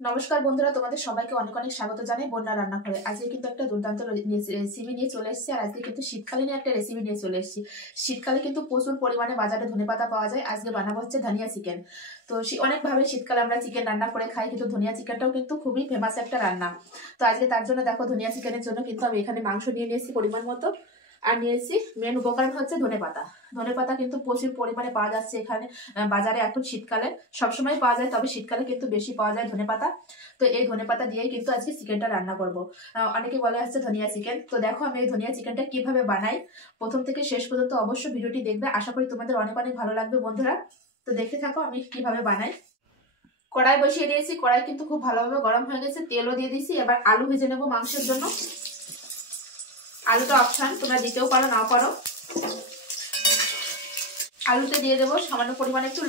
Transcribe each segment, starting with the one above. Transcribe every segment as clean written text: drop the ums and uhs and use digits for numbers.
নমস্কার বন্ধুরা, তোমাদের সবাইকে অনেক অনেক স্বাগত জানাই বন্যা রান্না করে। আজকে কিন্তু একটা দুর্দান্ত রেসিপি নিয়ে চলে এসেছি। আর আজকে কিন্তু শীতকালীন একটা রেসিপি নিয়ে চলে এসেছি। শীতকালে কিন্তু প্রচুর পরিমাণে বাজারে ধনেপাতা পাওয়া যায়। আজকে বানাবো হচ্ছে ধনিয়া চিকেন। তো অনেকভাবে শীতকালে আমরা চিকেন রান্না করে খাই, কিন্তু ধনিয়া চিকেনটাও কিন্তু খুবই ফেমাস একটা রান্না। তো আজকে তার জন্য দেখো, ধনিয়া চিকেনের জন্য কিন্তু আমি এখানে মাংস নিয়ে নিয়েছি পরিমাণ মতো। আর নিয়েছি মেন উপকরণ হচ্ছে ধনেপাতা। ধনেপাতা কিন্তু প্রচুর পরিমাণে পাওয়া যাচ্ছে এখানে বাজারে এখন শীতকালে। সবসময় পাওয়া যায়, তবে শীতকালে কিন্তু বেশি পাওয়া যায় ধনেপাতা। তো এই ধনেপাতা দিয়েই কিন্তু আজকে চিকেনটা রান্না করব। অনেকে বলে হচ্ছে ধনিয়া চিকেন। তো দেখো আমি এই ধনিয়া চিকেনটা কিভাবে বানাই, প্রথম থেকে শেষ পর্যন্ত অবশ্যই ভিডিওটি দেখবে। আশা করি তোমাদের অনেক অনেক ভালো লাগবে বন্ধুরা। তো দেখতে থাকো আমি কিভাবে বানাই। কড়াই বসিয়ে দিয়েছি, কড়াই কিন্তু খুব ভালোভাবে গরম হয়ে গেছে, তেলও দিয়ে দিয়েছি। এবার আলু ভেজে নেবো মাংসের জন্য। আলুটা অপশন, তোমরা দিতেও পারো নাও পারো। আলুতে দিয়ে দেবো সামান্য পরিমাণে একটু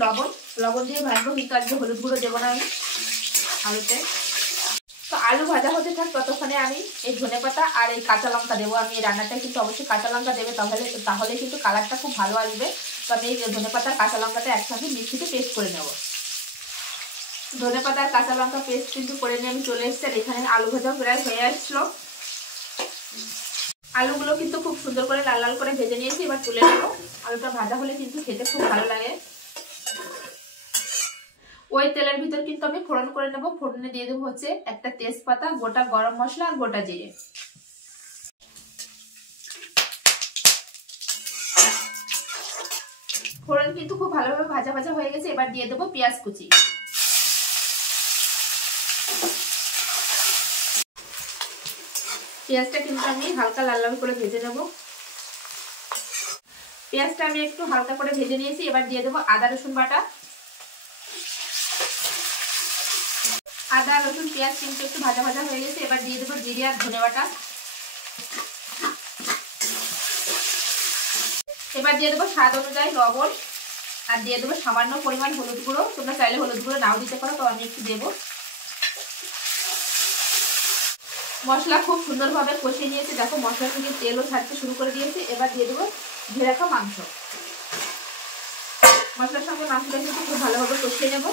লবণ দিয়ে ভাজবো, কিন্তু আজকে হলুদ গুঁড়ো দেবো না আমি আলুতে। তো আলু ভাজা হতে থাক, ততক্ষণে আমি এই ধনেপাতা আর এই কাঁচা লঙ্কা দেবো। আমি এই রান্নাটায় কিন্তু অবশ্যই কাঁচা লঙ্কা দেবে, তাহলে কিন্তু কালারটা খুব ভালো আসবে। তো আমি এই ধনেপাতা কাঁচা লঙ্কাটা একসাথে মিক্সিতে পেস্ট করে নেব। ধনেপাতা আর কাঁচা লঙ্কা পেস্ট কিন্তু করে নিয়ে আমি চলে এসেছি। আর এখানে আলু ভাজাও প্রায় হয়ে আসলো। আলুগুলো কিন্তু খুব সুন্দর করে লাল লাল করে ভেজে নিয়েছি, এবার তুলে নেবো। আলুটা ভাজা হলে কিন্তু খেতে খুব ভালো লাগে। ওই তেলের ভিতর কিন্তু আমি ফোড়ন করে নেব। ফোড়নে দিয়ে দেবো হচ্ছে একটা তেজপাতা, গোটা গরম মশলা আর গোটা জিরে। ফোড়ন কিন্তু খুব ভালোভাবে ভাজা ভাজা হয়ে গেছে। এবার দিয়ে দেবো পেঁয়াজ কুচি। পেঁয়াজটা কিন্তু আমি হালকা লাল লাল করে ভেজে নেব। পেঁয়াজটা আমি একটু হালকা করে ভেজে নিয়েছি। এবার দিয়ে দেবো আদা রসুন বাটা। আদা রসুন পেঁয়াজ কিন্তু একটু ভাজা ভাজা হয়ে গেছে। এবার দিয়ে দেবো জিরে আর ধনে বাটা। এবার দিয়ে দেবো স্বাদ অনুযায়ী লবণ, আর দিয়ে দেবো সামান্য পরিমাণ হলুদ গুঁড়ো। তোমরা চাইলে হলুদ গুঁড়ো নাও দিতে পারো, তো আমি একটু দেবো। মশলা খুব সুন্দরভাবে কষিয়ে নিয়েছি। দেখো মশলা থেকে তেলও ছাড়তে শুরু করে দিয়েছে। এবার দিয়ে দেবো ধুয়ে রাখা মাংস। মশলার সঙ্গে মাংসটা কিন্তু খুব ভালোভাবে কষিয়ে নেব।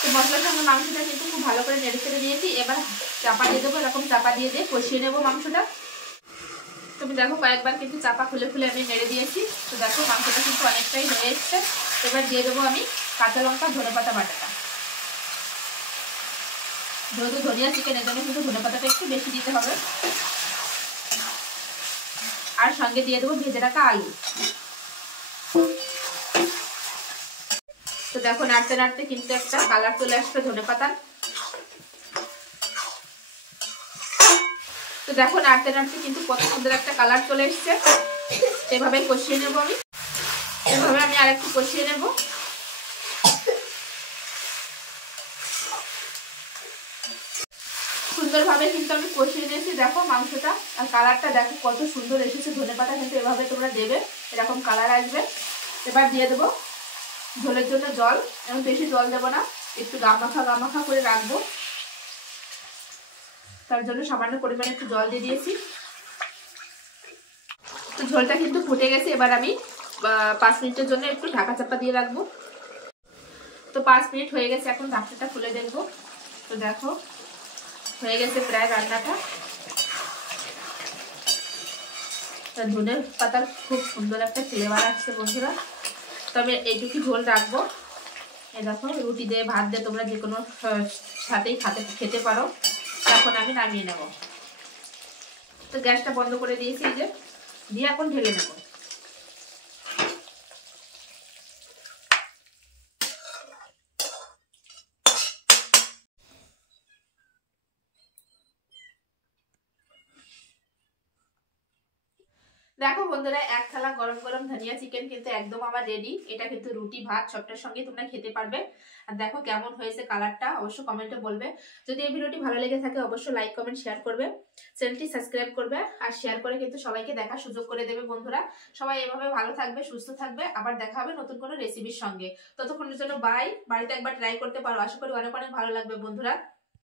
তো মশলার সঙ্গে মাংসটা কিন্তু খুব ভালো করে নেড়ে চেড়ে দিয়েছি। এবার চাপা দিয়ে দেবো, এরকম চাপা দিয়ে কষিয়ে নেবো মাংসটা। তুমি দেখো কয়েকবার কিন্তু চাপা খুলে খুলে আমি নেড়ে দিয়েছি। তো দেখো মাংসটা কিন্তু অনেকটাই হয়ে এসছে। এবার দিয়ে দেবো আমি কাঁচা লঙ্কা ধনেপাতা বাটাটা। যেহেতু ধনিয়া চিকেন, এর জন্য কিন্তু ধনেপাতাটা একটু বেশি দিতে হবে। আর সঙ্গে দিয়ে দেবো ভেজে রাখা আলু। তো দেখো নাড়তে নাড়তে কিন্তু একটা কালার চলে আসবে ধনেপাতার। তো দেখো নাড়তে নাড়তে কিন্তু কত সুন্দর একটা কালার চলে এসছে। এভাবে কষিয়ে নেবো আমি। এভাবে আমি আর একটু কষিয়ে নেব। সুন্দরভাবে কিন্তু আমি কষিয়ে নিয়েছি। দেখো মাংসটা আর কালারটা দেখো কত সুন্দর এসেছে। ধনেপাতা কিন্তু এভাবে তোমরা দেবে, এরকম কালার আসবে। এবার দিয়ে দেবো ঝোলের জন্য জল। এবং বেশি জল দেবো না, একটু গামাখা করে রাখবো। তার জন্য সামান্য পরিমাণে একটু জল দিয়ে দিয়েছি। তো ঝোলটা কিন্তু ফুটে গেছে। এবার আমি 5 মিনিটের জন্য একটু ঢাকা চাপা দিয়ে রাখবো। তো 5 মিনিট হয়ে গেছে, এখন ঢাকনাটা খুলে দেখবো। তো দেখো হয়ে গেছে প্রায় রান্নাটা। ধনে পাতার খুব সুন্দর একটা ফ্লেভার আসছে বন্ধুরা। তো আমি এইটুকু ঝোল রাখবো। এই দেখো রুটি দিয়ে ভাত দিয়ে তোমরা যে কোনো সাথেই খেতে পারো। এখন আমি নামিয়ে নেব। তো গ্যাসটা বন্ধ করে দিয়েছি, এই যে দিয়ে এখন ঢেলে নেব। দেখো বন্ধুরা, এক থালা গরম গরম ধনিয়া চিকেন কিন্তু একদম আমার রেডি। এটা কিন্তু রুটি ভাত সবটার সঙ্গে তোমরা খেতে পারবে। আর দেখো কেমন হয়েছে কালারটা, অবশ্যই কমেন্টে বলবে। যদি এই ভিডিওটি ভালো লেগে থাকে অবশ্যই লাইক কমেন্ট শেয়ার করবে। চ্যানেলটি সাবস্ক্রাইব করবে আর শেয়ার করে কিন্তু সবাইকে দেখার সুযোগ করে দেবে বন্ধুরা। সবাই এভাবে ভালো থাকবে, সুস্থ থাকবে। আবার দেখা হবে নতুন কোনো রেসিপির সঙ্গে। ততক্ষণের জন্য বাই। বাড়িতে একবার ট্রাই করতে পারো, আশা করি অনেক অনেক ভালো লাগবে বন্ধুরা।